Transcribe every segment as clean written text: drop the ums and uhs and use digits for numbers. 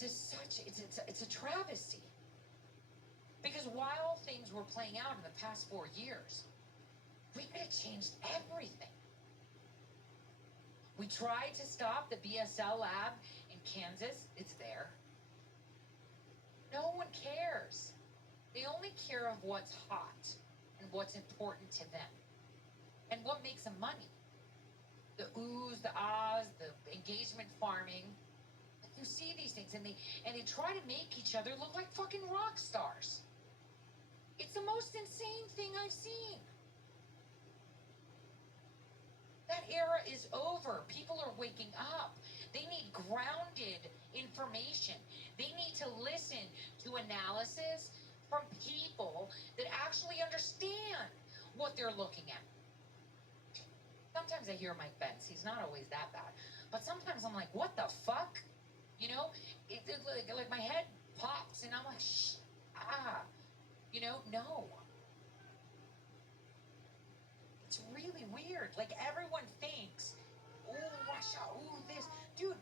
It's a travesty. Because while things were playing out in the past 4 years, we could have changed everything. We tried to stop the BSL lab in Kansas. It's there. No one cares. They only care of what's hot and what's important to them and what makes them money. The oohs, the ahs, the engagement farming. You see these things and they try to make each other look like fucking rock stars. It's the most insane thing I've seen. That era is over. People are waking up. They need grounded information. They need to listen to analysis from people that actually understand what they're looking at. Sometimes I hear Mike Pence. He's not always that bad. But sometimes I'm like, what the fuck? You know, like my head pops and I'm like, shh, no. It's really weird. Like everyone thinks, oh, Russia, oh, this. Dude,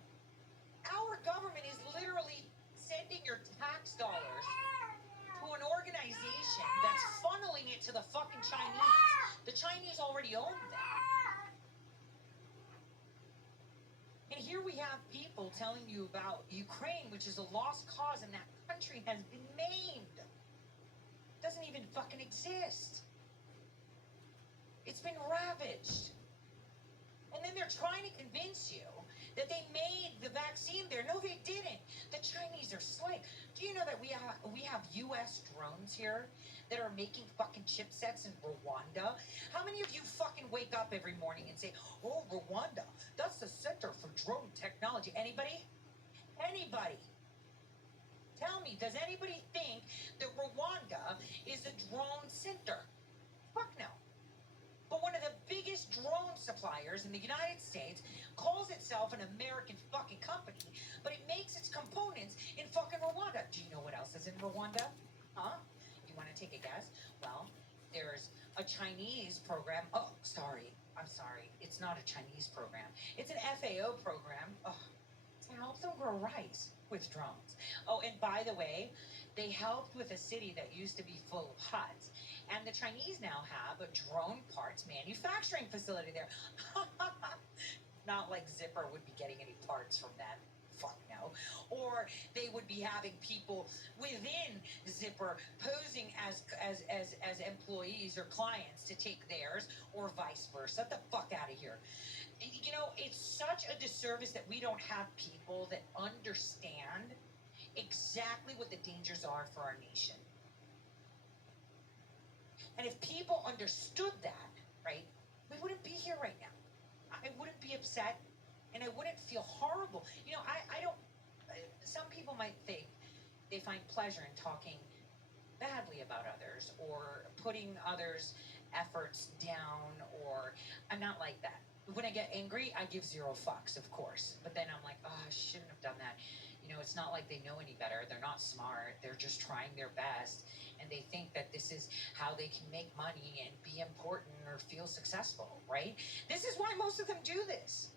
our government is literally sending your tax dollars to an organization that's funneling it to the fucking Chinese. The Chinese already own them. And here we have people telling you about Ukraine, which is a lost cause, and that country has been maimed. It doesn't even fucking exist. It's been ravaged. And then they're trying to convince you that they made the vaccine there. No, they didn't. The Chinese are slick. Do you know that we have U.S. drones here that are making fucking chipsets in Rwanda? How many of you fucking wake up every morning and say, oh, Rwanda, that's the center for drone technology? Anybody? Anybody? Tell me, does anybody think that Rwanda is a drone center? Fuck no. But one of the biggest drone suppliers in the United States calls itself an American fucking company, but it makes its components in fucking Rwanda. Do you know what else is in Rwanda? Huh? You want to take a guess? Well, there's a Chinese program. Oh, sorry. I'm sorry. It's not a Chinese program. It's an FAO program. Oh, to help them grow rice with drones. Oh, and by the way, they helped with a city that used to be full of huts. And the Chinese now have a drone parts manufacturing facility there. Not like Zipper would be getting any parts from that. Fuck no. Or they would be having people within Zipper posing as employees or clients to take theirs, or vice versa. Get the fuck out of here. You know, it's such a disservice that we don't have people that understand exactly what the dangers are for our nation. And if people understood that, right, we wouldn't be here right now. I wouldn't be upset, and I wouldn't feel horrible. You know, I don't, some people might think they find pleasure in talking badly about others or putting others' efforts down, or I'm not like that. When I get angry, I give zero fucks, of course. But then I'm like, oh, I shouldn't have done that. You know, it's not like they know any better. They're not smart. They're just trying their best. And they think that this is how they can make money and be important or feel successful, right? This is why most of them do this.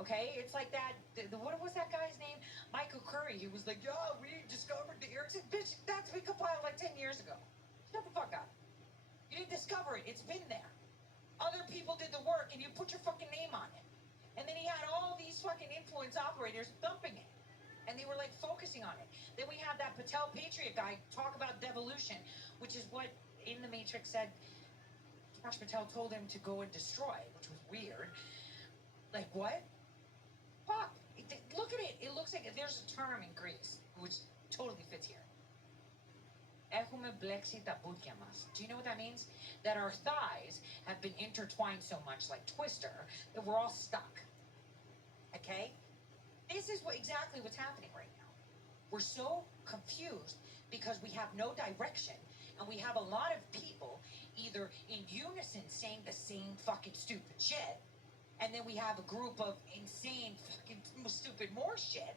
Okay? It's like that, what was that guy's name? Michael Curry. He was like, yeah, we discovered the Ericsson. Bitch, that's been compiled like 10 years ago. Shut the fuck up. You didn't discover it. It's been there. Other people did the work, and you put your fucking name on it. And then he had all these fucking influence operators dumping it. And they were like focusing on it. Then we had that Patel Patriot guy talk about devolution, which is what in the Matrix said Josh Patel told him to go and destroy, which was weird. Like what? Fuck. Look at it. It looks like there's a term in Greece which totally fits here. Έχουμε μπλέξει τα πόδια μας. Do you know what that means? That our thighs have been intertwined so much like Twister that we're all stuck. Okay? This is exactly what's happening right now. We're so confused because we have no direction, and we have a lot of people either in unison saying the same fucking stupid shit, and then we have a group of insane fucking stupid more shit,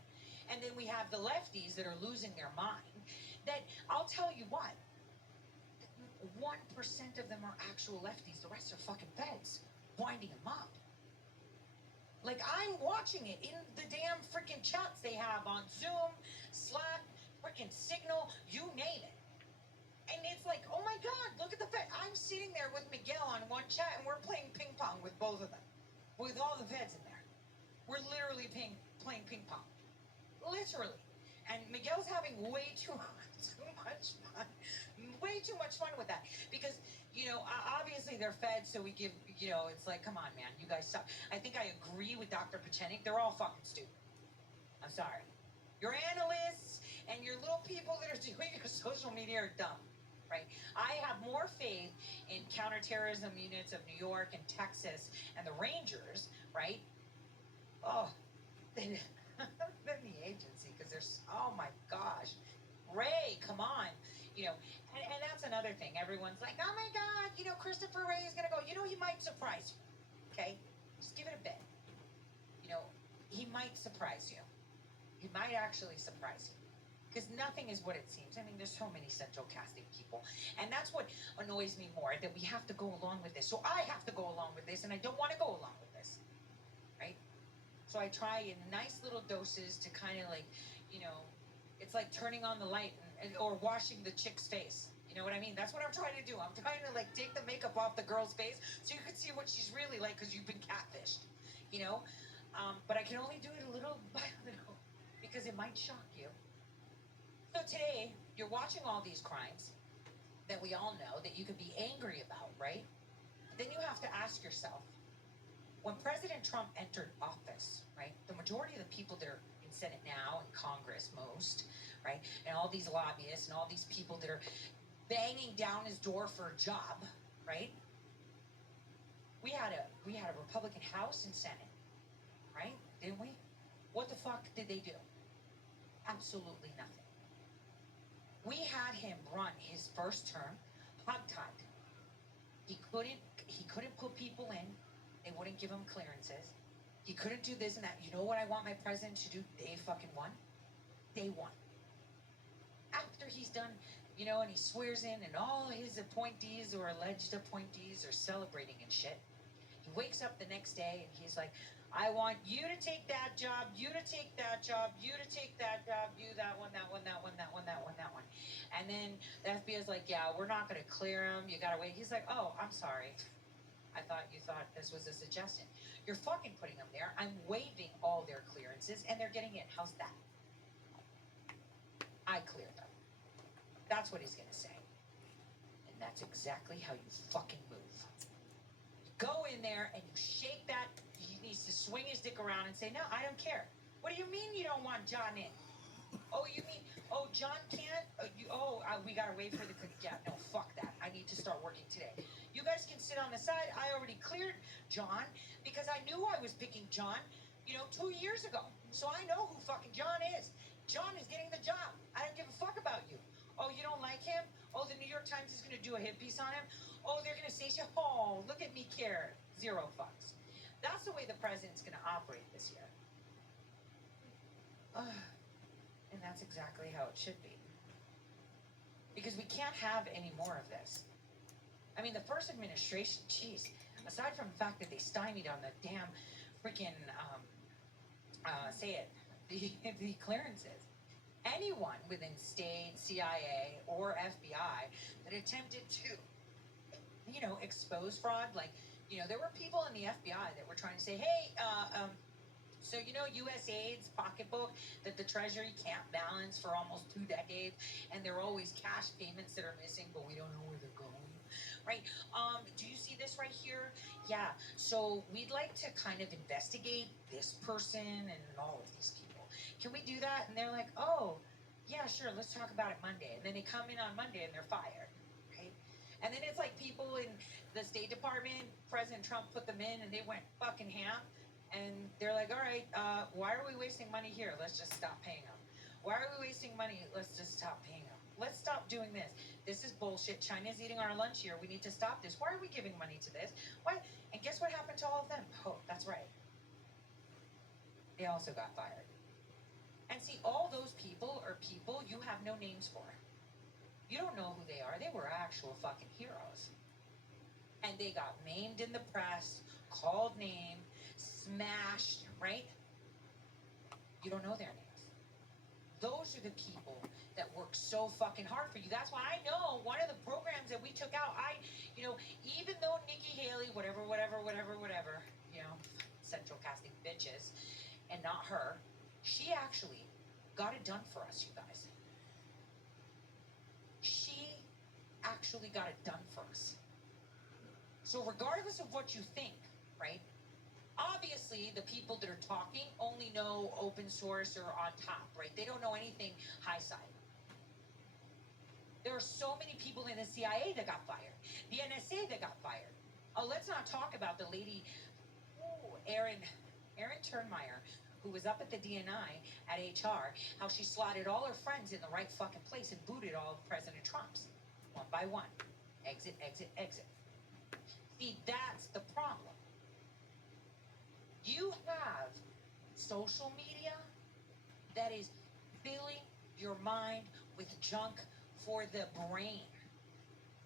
and then we have the lefties that are losing their mind. That I'll tell you what, 1% of them are actual lefties. The rest are fucking feds winding them up. Like, I'm watching it in the damn freaking chats they have have on Zoom, Slack, freaking Signal, you name it. And it's like, oh my God, look at the Fed. I'm sitting there with Miguel on one chat, and we're playing ping pong with both of them, with all the Feds in there. We're literally playing ping pong, literally. And Miguel's having way too much fun, way too much fun with that, because obviously they're Fed, so we give, it's like, come on, man, you guys suck. I think I agree with Dr. Pachenik. They're all fucking stupid. I'm sorry. Your analysts and your little people that are doing your social media are dumb. Right? I have more faith in counterterrorism units of New York and Texas and the Rangers, right? Oh, than the agency, because there's, oh my gosh, Ray, come on, and that's another thing. Everyone's like, oh my God, Christopher Ray is gonna go. He might surprise you. Okay, just give it a bit. He might surprise you. He might actually surprise you. Because nothing is what it seems. I mean, there's so many central casting people. And that's what annoys me more, that we have to go along with this. So I have to go along with this, and I don't want to go along with this. Right? So I try in nice little doses to kind of like, it's like turning on the light or washing the chick's face. You know what I mean? That's what I'm trying to do. I'm trying to like take the makeup off the girl's face so you can see what she's really like, because you've been catfished. But I can only do it a little by little, because it might shock you. So today, you're watching all these crimes that we all know that you could be angry about, right? But then you have to ask yourself, when President Trump entered office, right, the majority of the people that are in Senate now and Congress most, right, and all these lobbyists and all these people that are banging down his door for a job, right? We had a Republican House and Senate, right? Didn't we? What the fuck did they do? Absolutely nothing. We had him run his first term hogtied. He couldn't put people in. They wouldn't give him clearances. He couldn't do this and that. You know what I want my president to do day fucking one? Day one. After he's done, and he swears in, and all his appointees or alleged appointees are celebrating and shit. He wakes up the next day and he's like, I want you to take that job, you to take that job, you to take that job, you that one, that one, that one, that one, that one, that one. And then the FBI's like, yeah, we're not going to clear him. You got to wait. He's like, oh, I'm sorry. I thought you thought this was a suggestion. You're fucking putting them there. I'm waiving all their clearances, and they're getting in. How's that? I cleared them. That's what he's going to say. And that's exactly how you fucking move. You go in there and you shake that. He needs to swing his dick around and say, no, I don't care. What do you mean you don't want John in? Oh, you mean, John can't? We got to wait for the, yeah, no, fuck that. I need to start working today. You guys can sit on the side. I already cleared John because I knew I was picking John, 2 years ago. So I know who fucking John is. John is getting the job. I don't give a fuck about you. Oh, you don't like him? Oh, the New York Times is going to do a hit piece on him? Oh, they're going to say, oh, look at me care. Zero fucks. That's the way the president's going to operate this year. And that's exactly how it should be. Because we can't have any more of this. I mean, the first administration, geez, aside from the fact that they stymied on the damn freaking, the clearances, anyone within state, CIA, or FBI that attempted to, expose fraud, like, there were people in the FBI that were trying to say, hey, so USAID's pocketbook that the Treasury can't balance for almost 2 decades, and there are always cash payments that are missing, but we don't know where they're going, right? Do you see this right here? Yeah, so we'd like to kind of investigate this person and all of these people. Can we do that? And they're like, oh, yeah, sure, let's talk about it Monday. And then they come in on Monday and they're fired, right? And then it's like people in the State Department, President Trump put them in and they went fucking ham. And they're like, all right, why are we wasting money here? Let's just stop paying them. Why are we wasting money? Let's just stop paying them. Let's stop doing this. This is bullshit. China's eating our lunch here. We need to stop this. Why are we giving money to this? Why? And guess what happened to all of them? Oh, that's right. They also got fired. And see, all those people are people you have no names for. You don't know who they are. They were actual fucking heroes. And they got named in the press, called names, smashed, right? You don't know their names. those are the people that work so fucking hard for you. That's why I know one of the programs that we took out, even though Nikki Haley, whatever, central casting bitches, and not her, she actually got it done for us, you guys. She actually got it done for us. So regardless of what you think, right? Obviously, the people that are talking only know open source or on top, right? They don't know anything high side. There are so many people in the CIA that got fired, the NSA that got fired. Oh, let's not talk about the lady, Erin Turnmeyer, who was up at the DNI at HR, how she slotted all her friends in the right fucking place and booted all of President Trump's, one by one. Exit, exit, exit. See, that's the problem. You have social media that is filling your mind with junk for the brain.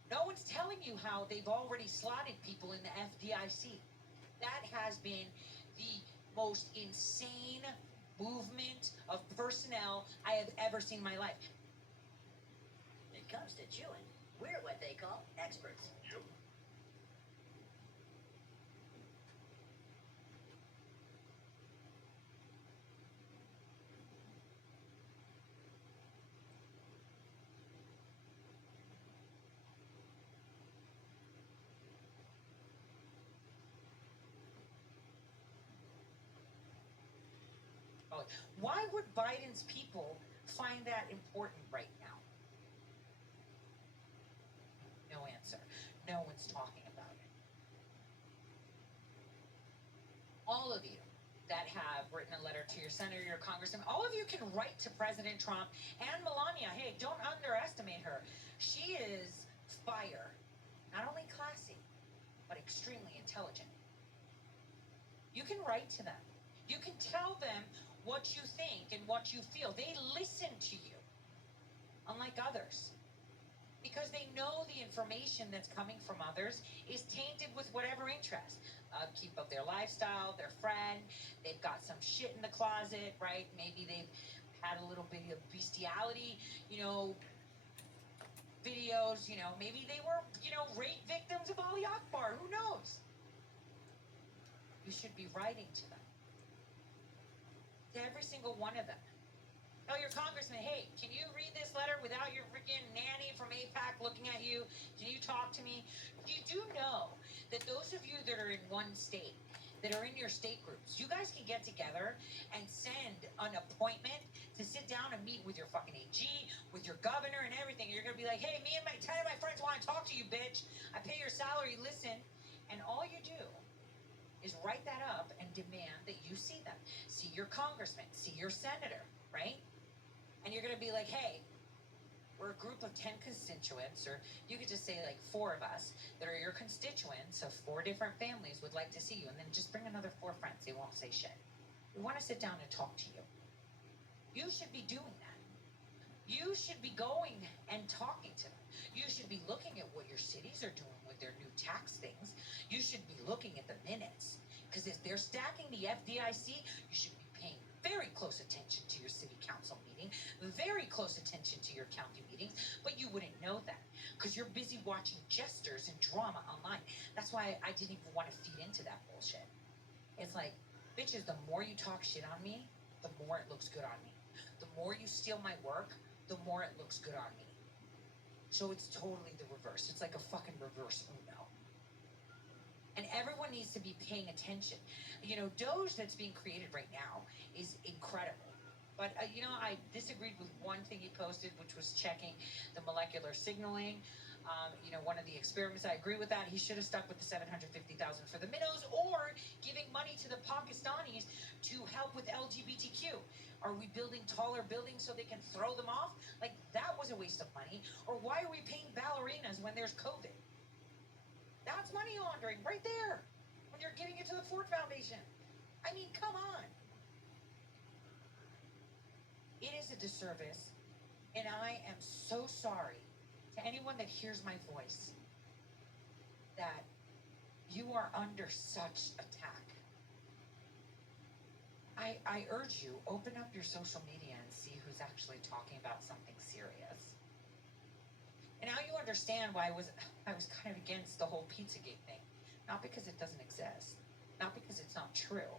No one's telling you how they've already slotted people in the FDIC. That has been the most insane movement of personnel I have ever seen in my life. When it comes to chewing, we're what they call experts. Yep. Why would Biden's people find that important right now? No answer. No one's talking about it. All of you that have written a letter to your senator, your congressman, all of you can write to President Trump and Melania. Hey, don't underestimate her. She is fire. Not only classy, but extremely intelligent. You can write to them. You can tell them what you think and what you feel. They listen to you, unlike others, because they know the information that's coming from others is tainted with whatever interest. Keep up their lifestyle, their friend, they've got some shit in the closet, right? Maybe they've had a little bit of bestiality, videos, maybe they were, rape victims of Ali Akbar, who knows? You should be writing to them. To every single one of them. Tell your congressman, hey, can you read this letter without your freaking nanny from APAC looking at you? Can you talk to me? You do know that those of you that are in one state, that are in your state groups, you guys can get together and send an appointment to sit down and meet with your fucking AG, with your governor and everything. You're going to be like, hey, me and 10 of my friends want to talk to you, bitch. I pay your salary, listen. And all you do is write that up and demand that you see them. See your congressman, see your senator, right? And you're going to be like, hey, we're a group of 10 constituents, or you could just say like 4 of us that are your constituents of 4 different families would like to see you. And then just bring another 4 friends. They won't say shit. We want to sit down and talk to you. You should be doing that. You should be going and talking to them. You should be looking at what your cities are doing with their new tax things. You should be looking at the minutes. Because if they're stacking the FDIC, you should be paying very close attention to your city council meeting, very close attention to your county meetings, but you wouldn't know that because you're busy watching jesters and drama online. That's why I didn't even want to feed into that bullshit. It's like, bitches, the more you talk shit on me, the more it looks good on me. The more you steal my work, the more it looks good on me. So it's totally the reverse. It's like a fucking reverse Uno. And everyone needs to be paying attention. Doge that's being created right now is incredible. But, I disagreed with one thing he posted, which was checking the molecular signaling. One of the experiments, I agree with that. He should have stuck with the $750,000 for the minnows or giving money to the Pakistanis to help with LGBTQ. Are we building taller buildings so they can throw them off? Like, that was a waste of money. Or why are we paying ballerinas when there's COVID? That's money laundering right there when you're giving it to the Ford Foundation. I mean, come on. It is a disservice, and I am so sorry to anyone that hears my voice that you are under such attack. I urge you, open up your social media and see who's was actually talking about something serious. And now you understand why I was kind of against the whole Pizzagate thing. Not because it doesn't exist, not because it's not true,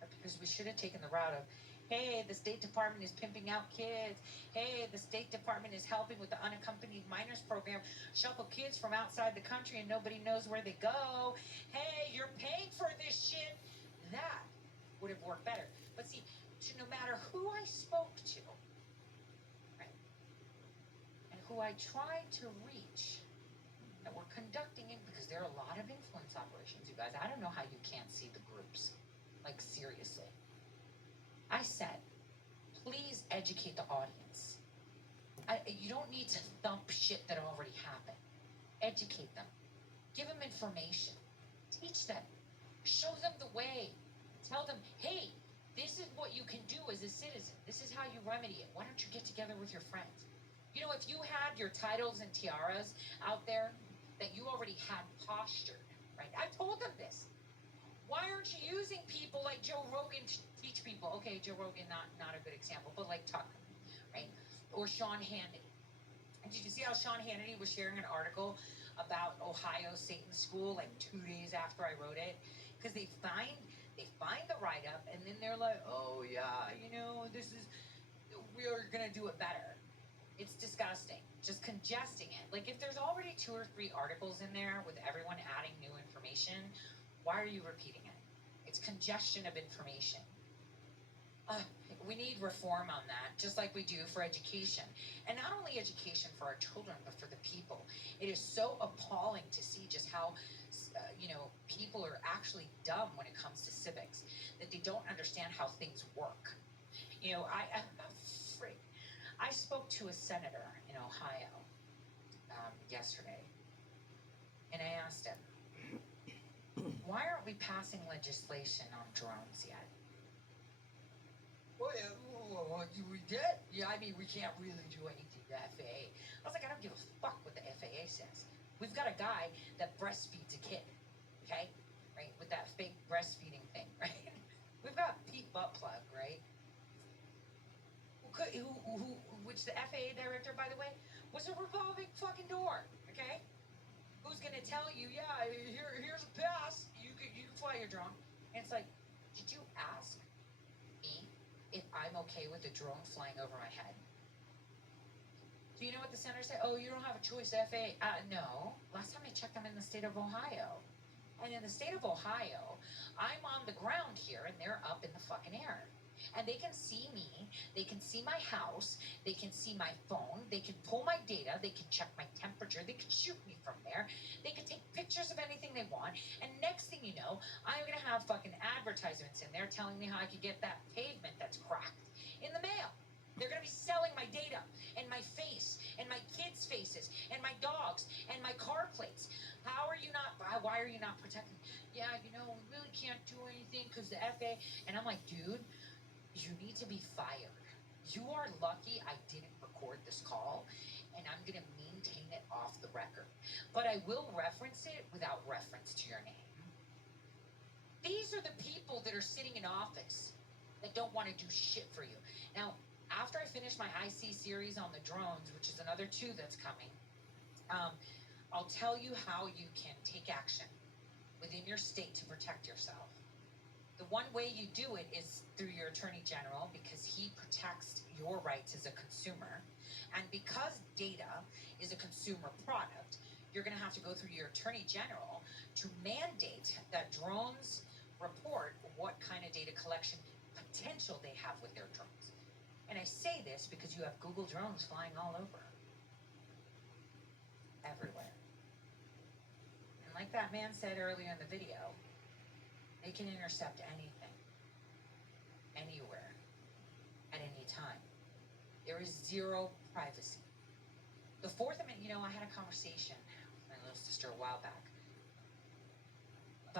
but because we should have taken the route of, hey, the State Department is pimping out kids. Hey, the State Department is helping with the unaccompanied minors program, shuttle kids from outside the country and nobody knows where they go. Hey, you're paying for this shit. That would have worked better. But see, no matter who I spoke to, right, and who I tried to reach, that we're conducting it, because there are a lot of influence operations, you guys. I don't know how you can't see the groups. Like, seriously. I said, please educate the audience. You don't need to thump shit that already happened. Educate them. Give them information. Teach them. Show them the way. Tell them, hey, this is what you can do as a citizen. This is how you remedy it. Why don't you get together with your friends? You know, if you had your titles and tiaras out there that you already had postured, right? I told them this. Why aren't you using people like Joe Rogan to teach people? Okay, Joe Rogan, not a good example, but like Tucker, right? Or Sean Hannity. And did you see how Sean Hannity was sharing an article about Ohio Satan School like 2 days after I wrote it? Because they find the write-up and then they're like, oh yeah, you know, we're gonna do it better. It's disgusting. Just congesting it. Like, if there's already 2 or 3 articles in there with everyone adding new information, why are you repeating it? It's congestion of information. We need reform on that, just like we do for education. And not only education for our children, but for the people. It is so appalling to see just how, people are actually dumb when it comes to civics, that they don't understand how things work. You know, I spoke to a senator in Ohio yesterday, and I asked him, why aren't we passing legislation on drones yet? Well, we did. Yeah, I mean, we can't really do anything to the FAA. I was like, I don't give a fuck what the FAA says. We've got a guy that breastfeeds a kid, okay? Right? With that fake breastfeeding thing, right? We've got Pete Buttplug, right? Which the FAA director, by the way, was a revolving fucking door, okay? Who's gonna tell you, yeah, here's a pass, you can fly your drone? And it's like, did you ask me if I'm okay with a drone flying over my head? Do you know what the senator said? Oh, you don't have a choice, FAA. No. Last time I checked, I'm in the state of Ohio. And in the state of Ohio, I'm on the ground here, and they're up in the fucking air. And they can see me, they can see my house, they can see my phone, they can pull my data, they can check my temperature, they can shoot me from there, they can take pictures of anything they want, and next thing you know, I'm gonna have fucking advertisements in there telling me how I could get that pavement that's cracked in the mail. They're gonna be selling my data, and my face, and my kids' faces, and my dogs, and my car plates. Why are you not protecting? Yeah, we really can't do anything because the FAA, and I'm like, dude, you need to be fired. You are lucky I didn't record this call, and I'm going to maintain it off the record. But I will reference it without reference to your name. These are the people that are sitting in office that don't want to do shit for you. Now, after I finish my IC series on the drones, which is another 2 that's coming, I'll tell you how you can take action within your state to protect yourself. The one way you do it is through your attorney general, because he protects your rights as a consumer. And because data is a consumer product, you're going to have to go through your attorney general to mandate that drones report what kind of data collection potential they have with their drones. And I say this because you have Google drones flying all over. Everywhere. And like that man said earlier in the video, they can intercept anything, anywhere, at any time. There is zero privacy. The Fourth Amendment, I had a conversation with my little sister a while back.